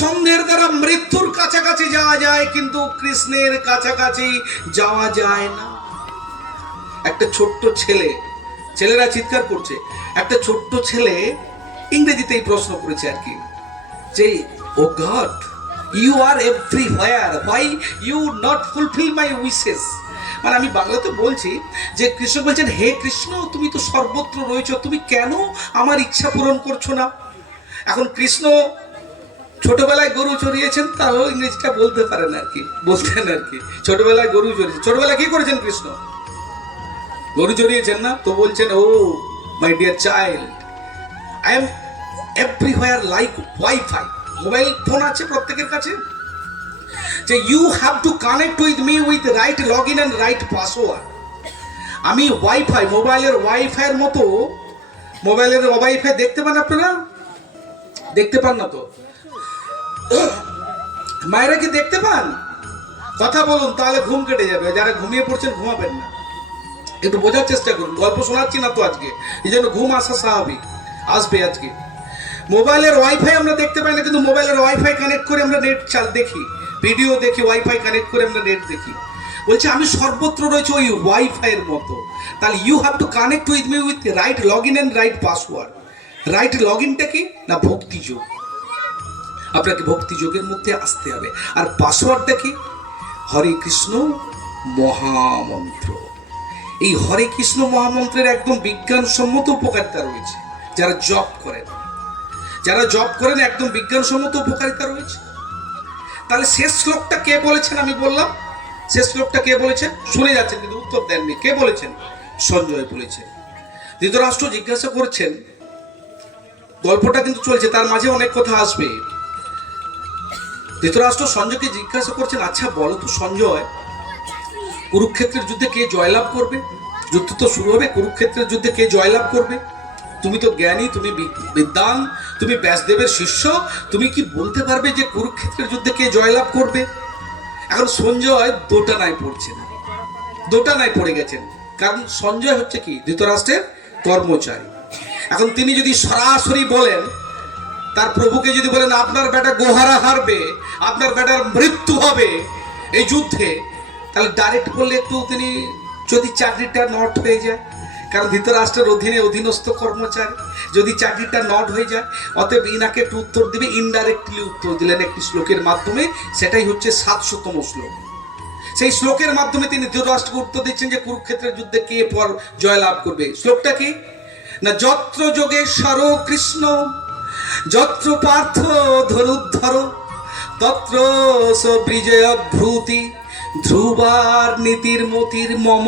সন্দেহের দ্বারা মৃত্যুর কাছাকাছি যাওয়া যায়, কিন্তু কৃষ্ণের কাছাকাছি যাওয়া যায় না। একটা ছোট্ট ছেলে, ছেলেরা চিৎকার করছে, একটা ছোট্ট ছেলে ইংরেজিতেই প্রশ্ন করেছে আর কি, যে oh God, you are everywhere, why you not fulfil my wishes. মানে আমি বাংলাতে বলছি যে কৃষ্ণ বলছেন, হে কৃষ্ণ, তুমি তো সর্বত্র রয়েছো, তুমি কেন আমার ইচ্ছা পূরণ করছো না? এখন কৃষ্ণ ছোটবেলায় গরু চড়িয়েছেন, তাও ইংরেজিটা বলতে পারেন আর কি, বলতেন আর কি, ছোটবেলায় গরু চড়িয়েছেন। ছোটবেলায় কি করেছেন কৃষ্ণ? গরু চড়িয়েছেন না? তো বলছেন, oh my dear child, I am everywhere like wifi. Mobile phone আছে প্রত্যেকের কাছে, যে you have to connect with me with right log in and right password. আমি ওয়াইফাই, মোবাইলের ওয়াইফাইয়ের মতো, মোবাইলের ওয়াইফাই দেখতে পান আপনারা? দেখতে পান না তো? মায়েরা কি দেখতে পান? কথা বলুন, তাহলে ঘুম কেটে যাবে। যারা ঘুমিয়ে পড়ছেন ঘুমাবেন না, একটু বোঝার চেষ্টা করুন। গল্প শোনাচ্ছি না তো আজকে, এই জন্য ঘুম আসা স্বাভাবিক, আসবে আজকে। মোবাইলের ওয়াইফাই আমরা দেখতে পাই না, কিন্তু মোবাইলের ওয়াইফাই কানেক্ট করে আমরা নেট দেখি, ভিডিও দেখি, ওয়াইফাই কানেক্ট করে আমরা নেট দেখি। বলছে আমি সর্বত্র রয়েছে ওই ওয়াইফাইয়ের মতো। তাহলে you have to connect with me with right log in and right password. Right log ইনটা কি না? ভক্তি যোগ। আপনাকে ভক্তি যোগের মধ্যে আসতে হবে। আর পাসওয়ার্ডটা কি? হরে কৃষ্ণ মহামন্ত্র। এই হরে কৃষ্ণ মহামন্ত্রের একদম বিজ্ঞানসম্মত উপকারিতা রয়েছে। যারা জপ করেন, যারা জপ করেন, একদম বিজ্ঞানসম্মত উপকারিতা রয়েছে। তাহলে শেষ শ্লোকটা কে বলেছেন? আমি বললাম শেষ শ্লোকটা কে বলেছেন? শুনে যাচ্ছেন কিন্তু উত্তর দেননি। কে বলেছেন? সঞ্জয় বলেছেন। ধৃতরাষ্ট্র জিজ্ঞাসা করছেন, গল্পটা কিন্তু চলছে, তার মাঝে অনেক কথা আসবে। ধৃতরাষ্ট্র সঞ্জয়কে জিজ্ঞাসা করছেন, আচ্ছা বলো তো সঞ্জয়, কুরুক্ষেত্রের যুদ্ধে কে জয়লাভ করবে? যুদ্ধ তো শুরু হবে, কুরুক্ষেত্রের যুদ্ধে কে জয়লাভ করবে? তুমি তো জ্ঞানী, তুমি বিদ্বান, তুমি ব্যাসদেবের শিষ্য, তুমি কি বলতে পারবে যে কুরুক্ষেত্রের যুদ্ধে কে জয়লাভ করবে? এখন সঞ্জয় দোটানায় পড়ছেন, দোটানায় পড়ে গেছেন। কারণ সঞ্জয় হচ্ছে কি? ধৃতরাষ্ট্রের কর্মচারী। এখন তিনি যদি সরাসরি বলেন, তার প্রভুকে যদি বলেন আপনার বেটা গোহারা হারবে, আপনার বেটার মৃত্যু হবে এই যুদ্ধে, তাহলে ডাইরেক্ট বললে একটু তিনি যদি চাকরিটা নট হয়ে যায়, কারণ ধৃতরাষ্ট্রের অধীনে অধীনস্থ কর্মচারী, যদি চাকরিটা নট হয়ে যায়, অতএব ইনাকে একটু উত্তর দিবে। ইনডাইরেক্টলি উত্তর দিলেন একটি শ্লোকের মাধ্যমে, সেটাই হচ্ছে 700তম শ্লোক। সেই শ্লোকের মাধ্যমে তিনি ধৃতরাষ্ট্রকে উত্তর দিচ্ছেন যে কুরুক্ষেত্রের যুদ্ধে কে পর জয়লাভ করবে। শ্লোকটা কি না? যত্র যোগেশ্বর কৃষ্ণ, যত্র পার্থ ধনুদ্ধর, তত্র বিজয় ভ্রূতি, ধ্রুবার নীতির মতির মম।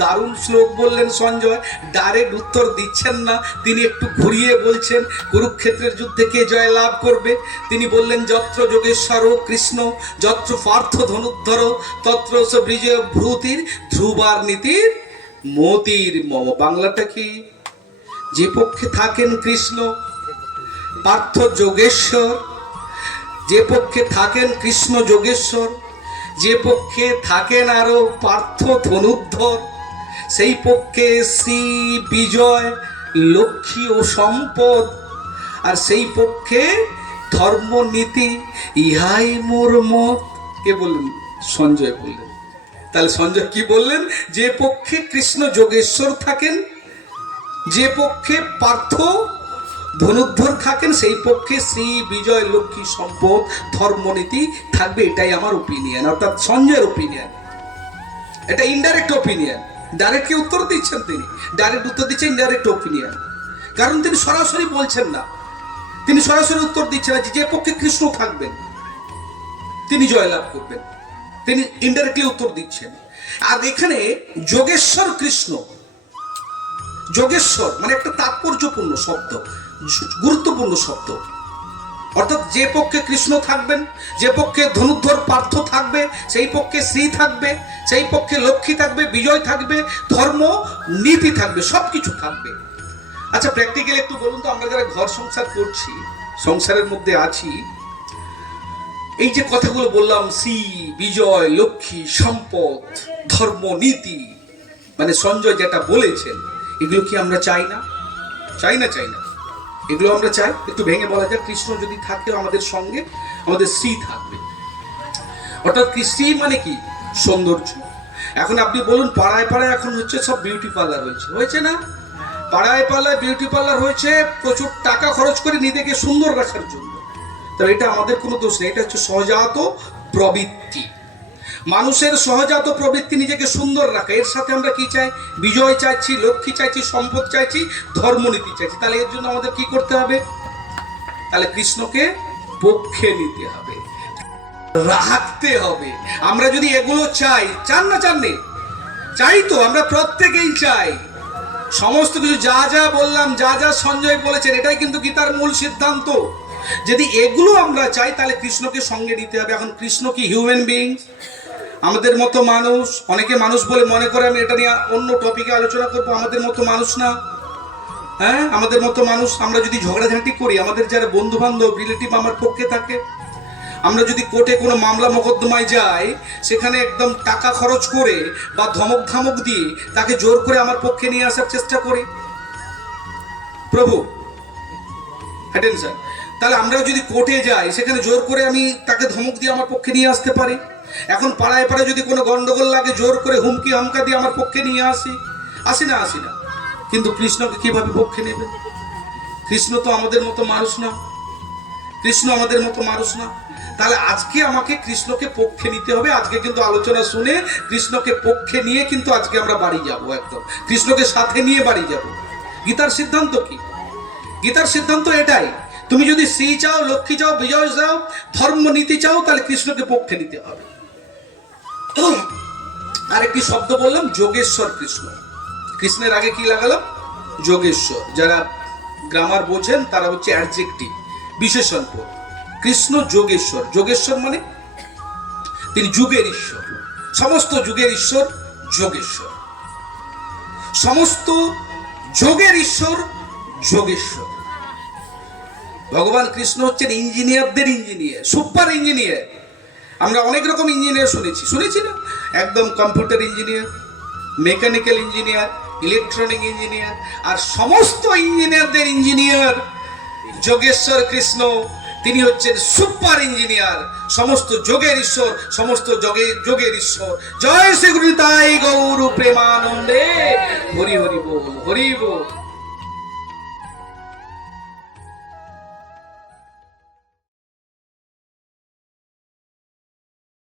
দারুণ শ্লোক বললেন সঞ্জয়, ডাইরেক্ট উত্তর দিচ্ছেন না, তিনি একটু ঘুরিয়ে বলছেন কুরুক্ষেত্রের যুদ্ধে কে জয় লাভ করবে। তিনি বললেন যত্র যোগেশ্বর কৃষ্ণ, যত্র পার্থ ধনুদ্ধর, তত্র বিজয় ভ্রূতির, ধ্রুবার নীতির মতির মম। বাংলাটা কি? যে পক্ষে থাকেন কৃষ্ণ, পার্থ যোগেশ্বর, যে পক্ষে থাকেন কৃষ্ণ যোগেশ্বর, যে পক্ষে থাকেন আরো পার্থ ধনুদ্ধর, সেই পক্ষে শ্রী বিজয় লক্ষ্মী ও সম্পদ, আর সেই পক্ষে ধর্মনীতি, ইহাই মোর মত। কে বললেন? সঞ্জয় বললেন। তাহলে সঞ্জয় কি বললেন? যে পক্ষে কৃষ্ণ যোগেশ্বর থাকেন, যে পক্ষে পার্থ ধনুদ্ধর থাকেন, সেই পক্ষে শ্রী বিজয় লক্ষ্মী সম্পদ ধর্মনীতি থাকবে। এটাই আমার ওপিনিয়ন, অর্থাৎ সঞ্জয়ের ওপিনিয়ন। এটা ইনডাইরেক্ট ওপিনিয়ন। ডাইরেক্টলি উত্তর দিচ্ছেন তিনি, ডাইরেক্ট উত্তর দিচ্ছেন ইনডাইরেক্ট ওপিনিয়ন। কারণ তিনি সরাসরি বলছেন না, তিনি সরাসরি উত্তর দিচ্ছেন না যে পক্ষে কৃষ্ণ থাকবেন তিনি জয়লাভ করবেন, তিনি ইনডাইরেক্টলি উত্তর দিচ্ছেন। আর এখানে যোগেশ্বর কৃষ্ণ, যোগেশ্বর মানে একটা তাৎপর্যপূর্ণ শব্দ, গুরুত্বপূর্ণ শব্দ। অর্থাৎ যে পক্ষে কৃষ্ণ থাকবেন, যে পক্ষে ধনুদ্ধর পার্থ থাকবে, সেই পক্ষে শ্রী থাকবে, সেই পক্ষে লক্ষ্মী থাকবে, বিজয় থাকবে, ধর্ম নীতি থাকবে, সবকিছু থাকবে। আচ্ছা প্র্যাকটিক্যালি একটু বলুন তো, আমরা যারা ঘর সংসার করছি, সংসারের মধ্যে আছি, এই যে কথাগুলো বললাম, শ্রী বিজয় লক্ষ্মী সম্পদ ধর্ম নীতি, মানে সঞ্জয় যেটা বলেছেন, এগুলো কি আমরা চাই না? চাই না? চাই না? এগুলো আমরা চাই। একটু ভেঙে বলা যায়, কৃষ্ণ যদি থাকে আমাদের সঙ্গে, আমাদের শ্রী থাকবে। অর্থাৎ শ্রী মানে কি? সৌন্দর্য। এখন আপনি বলুন, পাড়ায় পাড়ায় এখন হচ্ছে সব বিউটি পার্লার হয়েছে না? পাড়ায় পাড়ায় বিউটি পার্লার হয়েছে, প্রচুর টাকা খরচ করে নিজেকে সুন্দর রাখার জন্য। তো এটা আমাদের কোনো দোষ নেই, এটা হচ্ছে সহজাত প্রবৃত্তি। মানুষের সহজাত প্রবৃত্তি নিজেকে সুন্দর রাখা। এর সাথে আমরা কি চাই? বিজয় চাইছি, লক্ষ্মী চাইছি, সম্পদ চাইছি, ধর্মনীতি চাইছি। তাহলে এর জন্য আমাদের কি করতে হবে? তাহলে কৃষ্ণকে পক্ষে নিতে হবে, রাখতে হবে। আমরা যদি এগুলো চাই, চান না চাননি? চাই তো, আমরা প্রত্যেকেই চাই। সমস্ত কিছু যা যা বললাম, যা যা সঞ্জয় বলেছেন, এটাই কিন্তু গীতার মূল সিদ্ধান্ত। যদি এগুলো আমরা চাই তাহলে কৃষ্ণকে সঙ্গে নিতে হবে। এখন কৃষ্ণ কি হিউম্যান বিইংস? আমাদের মতো মানুষ। অনেকে মানুষ বলে মনে করে, আমি এটা নিয়ে অন্য টপিকে আলোচনা করবো। আমাদের মতো মানুষ না, হ্যাঁ আমাদের মতো মানুষ। আমরা যদি ঝগড়াঝাঁটি করি, আমাদের যারা বন্ধু বান্ধব রিলেটিভ আমার পক্ষে থাকে, আমরা যদি কোর্টে কোনো মামলা মোকদ্দমায় যাই, সেখানে একদম টাকা খরচ করে বা ধমক ধামক দিয়ে তাকে জোর করে আমার পক্ষে নিয়ে আসার চেষ্টা করি, প্রভু অ্যাটেনশন। তাহলে আমরা যদি কোর্টে যাই, সেখানে জোর করে আমি তাকে ধমক দিয়ে আমার পক্ষে নিয়ে আসতে পারি। এখন পাড়ায় পাড়ায় যদি কোনো গন্ডগোল লাগে, জোর করে হুমকি হামকা দিয়ে আমার পক্ষে নিয়ে আসি না। কিন্তু কৃষ্ণকে কিভাবে পক্ষে নেবে? কৃষ্ণ তো আমাদের মতো মানুষ না, কৃষ্ণ আমাদের মতো মানুষ না। তাহলে আজকে আমাকে কৃষ্ণকে পক্ষে নিতে হবে। আজকে কিন্তু আলোচনা শুনে কৃষ্ণকে পক্ষে নিয়ে কিন্তু আজকে আমরা বাড়ি যাব, একদম কৃষ্ণকে সাথে নিয়ে বাড়ি যাব। গীতার সিদ্ধান্ত কি? গীতার সিদ্ধান্ত এটাই, তুমি যদি শ্রী চাও, লক্ষ্মী চাও, বিজয় চাও, ধর্ম নীতি চাও, তাহলে কৃষ্ণকে পক্ষে নিতে হবে। আরেকটি শব্দ বললাম, যোগেশ্বর কৃষ্ণ। কৃষ্ণের আগে কি লাগালাম? যোগেশ্বর। যারা গ্রামার বোঝেন তারা হচ্ছে অ্যাডজেক্টিভ, বিশেষণ পদ। কৃষ্ণ যোগেশ্বর। যোগেশ্বর মানে তিনি যুগের ঈশ্বর, সমস্ত যুগের ঈশ্বর যোগেশ্বর, সমস্ত যোগের ঈশ্বর যোগেশ্বর। ভগবান কৃষ্ণ হচ্ছেন ইঞ্জিনিয়ারদের ইঞ্জিনিয়ার, সুপার ইঞ্জিনিয়ার। আমরা অনেক রকম ইঞ্জিনিয়ার শুনেছি না? একদম computer engineer, mechanical engineer, electronic engineer, আর সমস্ত ইঞ্জিনিয়ারদের ইঞ্জিনিয়ার যোগেশ্বর কৃষ্ণ। তিনি হচ্ছেন সুপার ইঞ্জিনিয়ার, সমস্ত যোগের ঈশ্বর, সমস্ত যোগের ঈশ্বর। জয় শ্রী গুরু নিতাই গৌর প্রেমানন্দে। হরি হরি বল, হরি বল।